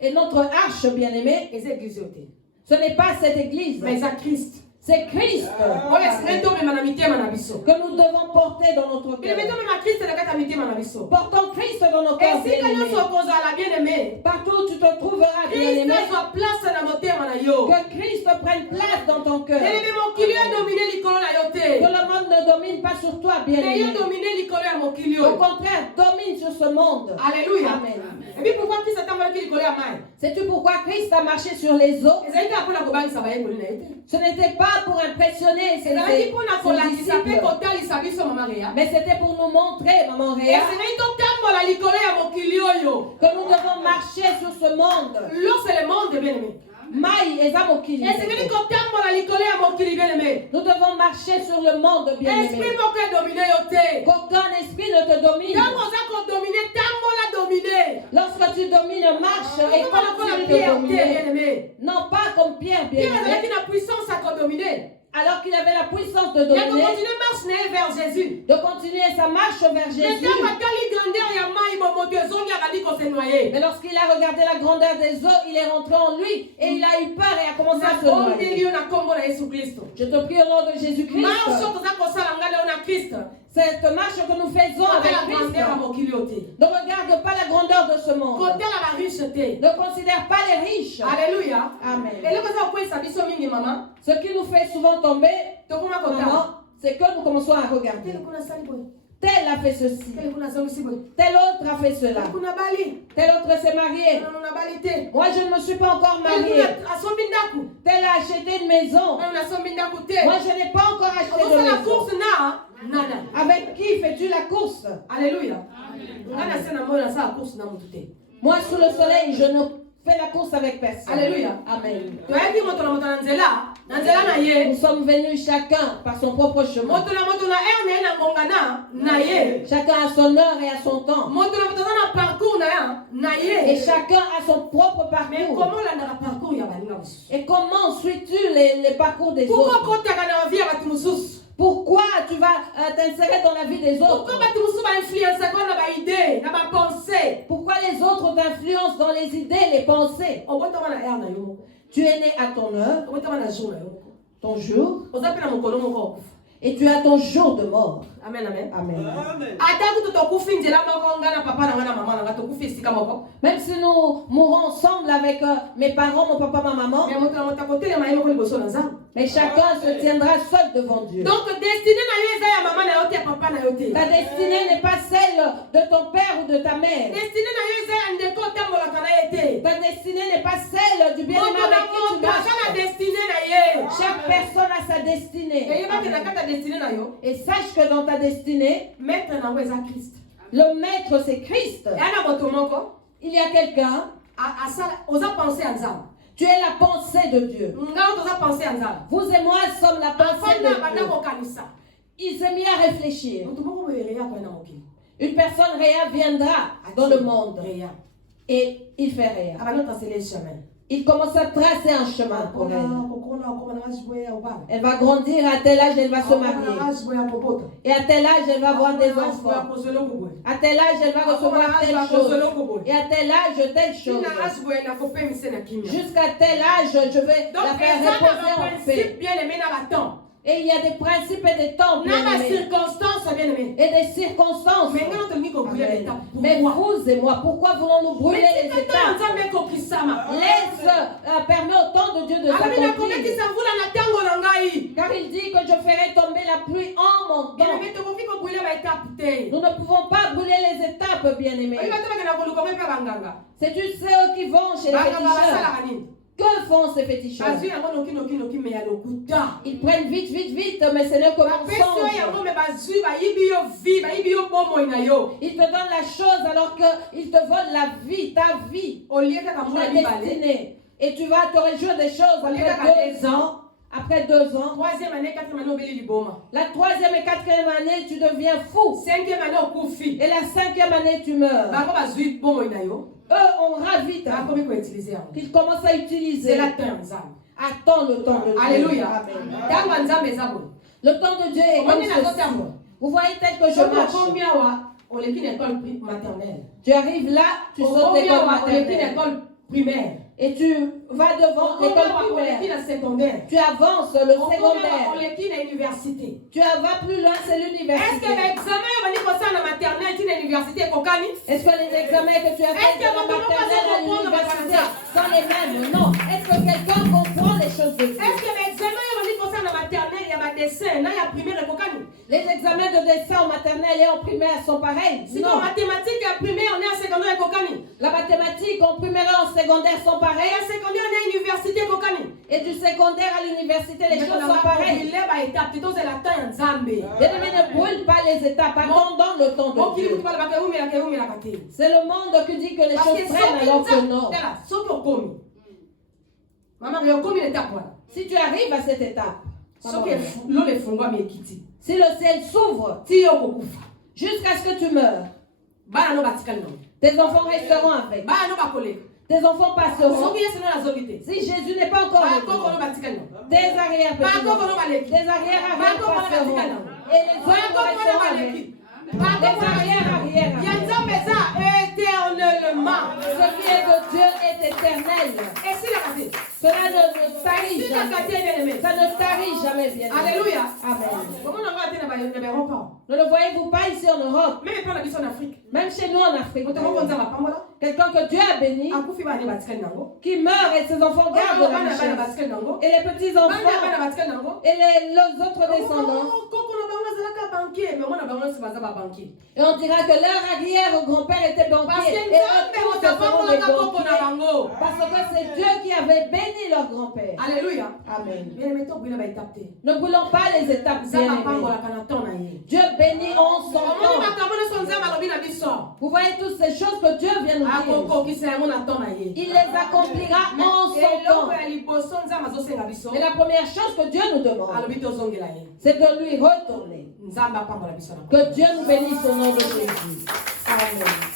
Et notre arche, bien-aimé, ce n'est pas cette église, mais c'est Christ. C'est Christ que nous devons porter dans notre cœur. Portons Christ dans nos cœurs. Partout où tu te trouveras, bien-aimé, que Christ prenne place dans ton cœur. Que le monde ne domine pas sur toi, bien-aimé. Au contraire, domine sur ce monde. Alléluia. Amen. Sais-tu pourquoi Christ a marché sur les eaux? Ce n'était pas pour impressionner ses disciples, mais c'était pour nous montrer, maman Réa, que nous devons marcher sur ce monde. C'est le monde, bien-aimé. Nous devons marcher sur le monde, bien-aimé. Qu'aucun esprit ne te domine. Lorsque tu domines, marche et continue de dominer. Non pas comme Pierre, bien-aimé. Alors qu'il avait la puissance de dominer, de continuer sa marche vers Jésus. noyer. Mais lorsqu'il a regardé la grandeur des eaux, il est rentré en lui et il a eu peur et a commencé à se noyer. Je te prie au nom de Jésus-Christ. Cette marche que nous faisons avec Christ, ne regarde pas la grandeur de ce monde. Ne considère pas les riches. Alléluia. Amen. Maman, Ce qui nous fait souvent tomber, maman, c'est que nous commençons à regarder. Tel a fait ceci. Tel autre a fait cela. Tel autre s'est marié. Moi, je ne me suis pas encore marié. Tel a acheté une maison. Moi, je n'ai pas encore acheté de maison. Avec qui fais-tu la course? Alléluia. Moi, sous le soleil, je ne fais la course avec personne. Alléluia. Amen. Nous Nous sommes venus chacun par son propre chemin. Chacun a son heure et a son temps. Et chacun a son propre parcours. Et comment suis-tu les parcours des autres? Pourquoi tu vas t'insérer dans la vie des autres? Pourquoi les autres t'influencent dans les idées, les pensées? Tu es né à ton heure, ton jour, et tu as ton jour de mort. Amen, amen. Amen. Même si nous mourons ensemble avec mes parents, mon papa, ma maman, mais chacun se tiendra seul devant Dieu. Donc, Ta destinée n'est pas celle de ton père ou de ta mère. Ta destinée n'est pas celle du bien-aimé avec qui tu marches. Chaque personne a sa destinée. Et sache que dans ta destinée, le maître c'est Christ. Il y a quelqu'un. Tu es la pensée de Dieu. Vous et moi sommes la pensée de Dieu. Il s'est mis à réfléchir. Une personne réelle viendra dans le monde. Et il fait rien. Il commence à tracer un chemin pour elle. Elle va grandir, à tel âge elle va se marier. Et à tel âge elle va avoir des enfants. À tel âge elle va recevoir telle chose. Et à tel âge telle chose. Jusqu'à tel âge je vais la faire reposer en paix. Et il y a des principes et des temps, et des circonstances. Amen. Mais vous et moi, pourquoi voulons-nous brûler les étapes? Laisse permet au temps de Dieu de s'accomplir. Car il dit que je ferai tomber la pluie en mon temps. Nous ne pouvons pas brûler les étapes, bien-aimés. C'est-tu ceux qui vont chez les féticheurs? Que font ces féticheurs? Ils prennent vite, mais ce n'est que mensonge. Ils te donnent la chose alors qu'ils te volent la vie, ta vie, ta destinée. Et tu vas te réjouir des choses après 2 ans. Après 2 ans, la 3e et 4e année, tu deviens fou. 5e année, et la 5e année, tu meurs. Eux ont ravi ta vie qu'ils commencent à utiliser. Attends le temps de Dieu. Alléluia. Amen. Le temps de Dieu est comme ceci. Vous voyez tel que je marche. Tu arrives là, tu sautes l'école maternelle. Et tu vas devant l'école primaire. Tu avances le secondaire. Tu vas plus loin, c'est l'université. Est-ce que les examens que tu as fait de la maternelle à l'université sont les mêmes? Non. Est-ce que quelqu'un comprend les choses de Dieu? Les examens de dessin en maternelle et en primaire sont pareils? Non. La mathématique en primaire et en secondaire sont pareilles. Et du secondaire à l'université, les choses sont pareilles. Bien-aimé, ne brûle pas les étapes. Attendons le temps de Dieu. C'est le monde qui dit que les choses prennent alors que non. Si tu arrives à cette étape, si le ciel s'ouvre jusqu'à ce que tu meurs, tes enfants resteront avec. Tes enfants passeront. Si Jésus n'est pas encore venu, tes arrière-petits, tes arrière-arrière passeront. Et les autres resteront avec. Les arrière-arrière. Ce qui est de Dieu est éternel. Et si la raté? Cela ne tarit Si la jamais. raté, bien aimé. Ça ne tarit jamais, bien. Alléluia. Amen. Comment on va atteindre les remparts? Ne le voyez-vous pas ici en Europe? Même pas la mission en Afrique. Même chez nous en Afrique. On te rend compte de la pambola? Quelqu'un que Dieu a béni, Akufi ba ne batikali nango. qui meurt et ses enfants gardent la Bana richesse. batikali nango. Et les petits-enfants Bana batikali nango. et les autres descendants. Koko na bango zalaka banquier, mais mona bango se baza ba banquier. Et on dira que leur arrière-grand-père était Parce banquier. que Et eux tous seront des koko na banquiers. bango. Parce que c'est Dieu qui avait béni leur grand-père. Alléluia. Amen. Bien aimé, to bina ba étapé. Ne voulons pas les étapes bien Zaba pambola aimées. kana ton na ye. Dieu bénit en son Omoni temps. makambo so nzamba lobi na biso. Vous voyez toutes ces choses que Dieu vient nous dire. Akoko kisa yango na ton na ye. Il les accomplira en son temps. Eloko ya liboso nzamba azosenga biso. Mais la première chose que Dieu nous demande, Alobi tozongela ye. c'est de lui retourner. Nzamba pambola biso na. Que Dieu nous bénisse au nom de Jésus. Amen.